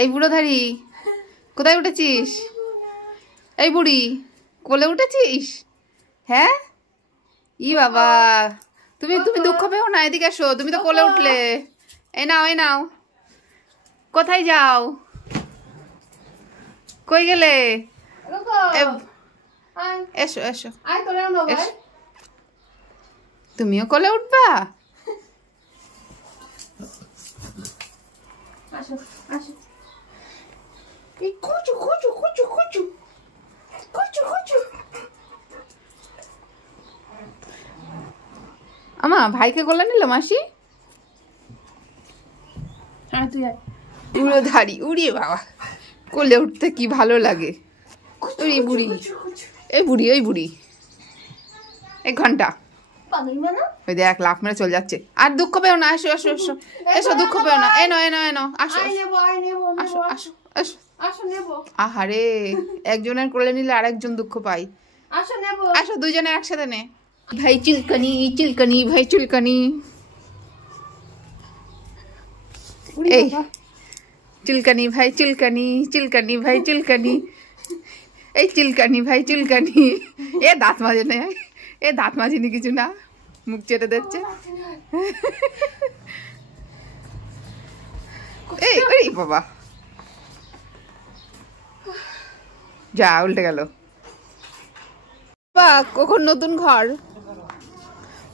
এই বুড়োধারী কোথায় উঠেছিস? এই বুড়ি কোলে উঠেছিস? হ্যাঁ ই বাবা, তুমি তুমি দুঃখ পেও না, এদিকে এসো। তুমি তো কোলে উঠলে। এই নাও এই নাও। কোথায় যাও? কই গেলে? এসো এসো। তুমিও কোলে উঠবা? আসো আসো। এই কুচু কুচু কুচু কুচু কুচু কুচু। আমা ভাইকে কোলে নিল মাসি। হ্যাঁ তুই আয়। উড়ো ধাড়ি উড়িয়ে বাবা, কোলে উঠতে কি ভালো লাগে। ওই বুড়ি, এই বুড়ি ওই বুড়ি, এক ঘন্টা ওই দেখ লাফ মেরে চলে যাচ্ছে। আর দুঃখ পেও না, এসো এসো এসো এসো, দুঃখ পেও না। এনো এনো এনো, আসো আসো আসো আসো। আহারে, একজনের কোলে নিলে আরেকজন দুঃখ পাই। আসো দুজনে একসাথে নে। ভাই চুলকানি চুলকানি, ভাই চুলকানি। এই চুলকানি ভাই চুলকানি, চুলকানি ভাই চুলকানি, এই চুলকানি ভাই চুলকানি। এ দাঁত মাজে না, এ দাঁত মাজিনি কিছু না, মুখ চেটে দিচ্ছে। এই এই বাবা, যা উল্টে গেল। বা কখন নতুন ঘর,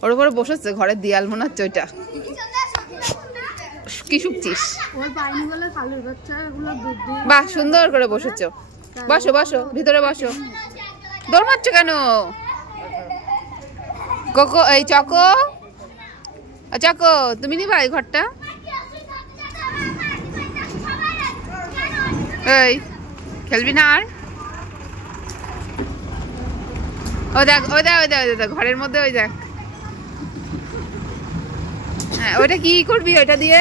ওর উপরে বসেছে, ঘরের দেয়াল মনে হচ্ছে ওইটা। কি শুকছিস? বাহ সুন্দর করে বসেছ। বসো বসো, ভিতরে বসো। দৌড় মারছো কেন? কোকো, এই চকো, চকো তুমি নিবা এই ঘরটা? এই খেলবি না আর? ও দেখ ওই দেখ ওই দেখ ওই দেখ ঘরের মধ্যে ওই দেখ। হ্যাঁ ওইটা কি করবি ওইটা দিয়ে?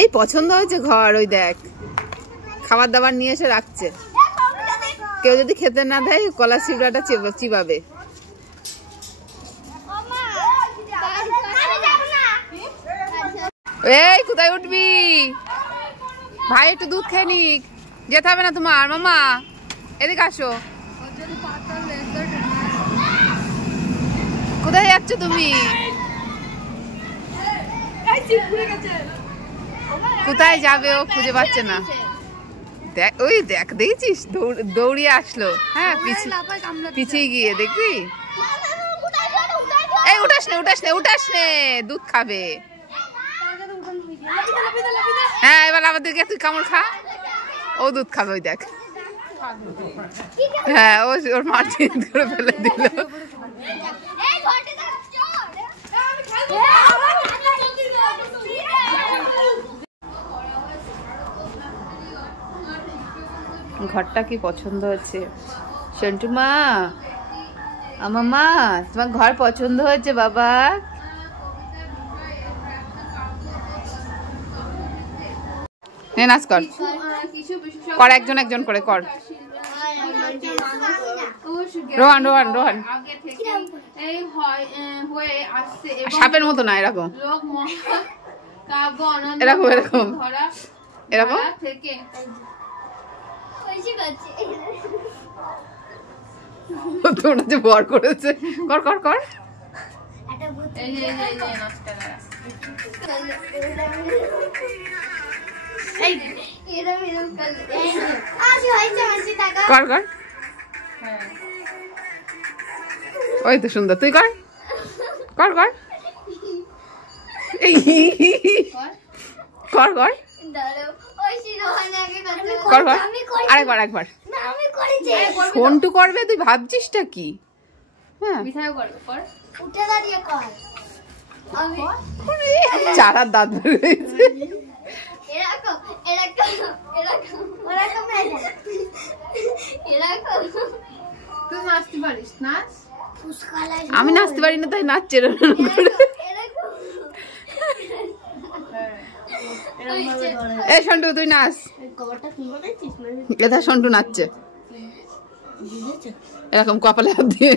এই পছন্দ হয়েছে ঘর, ওই দেখ খাবার দাবার নিয়ে এসে রাখছে। কেউ যদি খেতে না দেয় কলা চিবড়াটা চিবাবে। এই কোথায় উঠবি ভাই? একটু দুধ খেয়ে নিক, যেতে হবে না তোমার। মামা এদিকে আসো। কোথায় যাচ্ছ তুমি? কোথায় যাবে ও খুঁজে পাচ্ছে না। দেখ ওই দেখ, দেখছিস দৌড়িয়ে আসলো। হ্যাঁ পিছিয়ে গিয়ে দেখবি। এই উঠাস নে উঠাস নে উঠাস নে, দুধ খাবে। হ্যাঁ এবার আমাদেরকে তুই কামড় খা, ও দুধ খাবে। ওই দেখ, হ্যাঁ ও ওর মার চিন্তা করে ফেলে দিল। ঘরটা কি পছন্দ হয়েছে সন্টু মা? আমার মা তোমার ঘর পছন্দ হয়েছে বাবা? নে নাচ কর, কর একজন একজন করে কর। রোহান রোহান রোহান, সাপের মতো না, এরকম এরকম এরকম এরকম। তোমরা যে বর করেছে, কর কর কর। কর কর, ওই তো সুন্দর, তুই কর কর কর কর কর কর কর, আরেকবার একবার। সন্টু করবে, তুই ভাবছিসটা কি? হ্যাঁ চারার দাঁত বেরিয়েছে। আমি নাচতে পারি না, তাই নাচছে। এই সন্টু তুই নাচ, এটা সন্টু নাচছে এরকম কপালে হাত দিয়ে।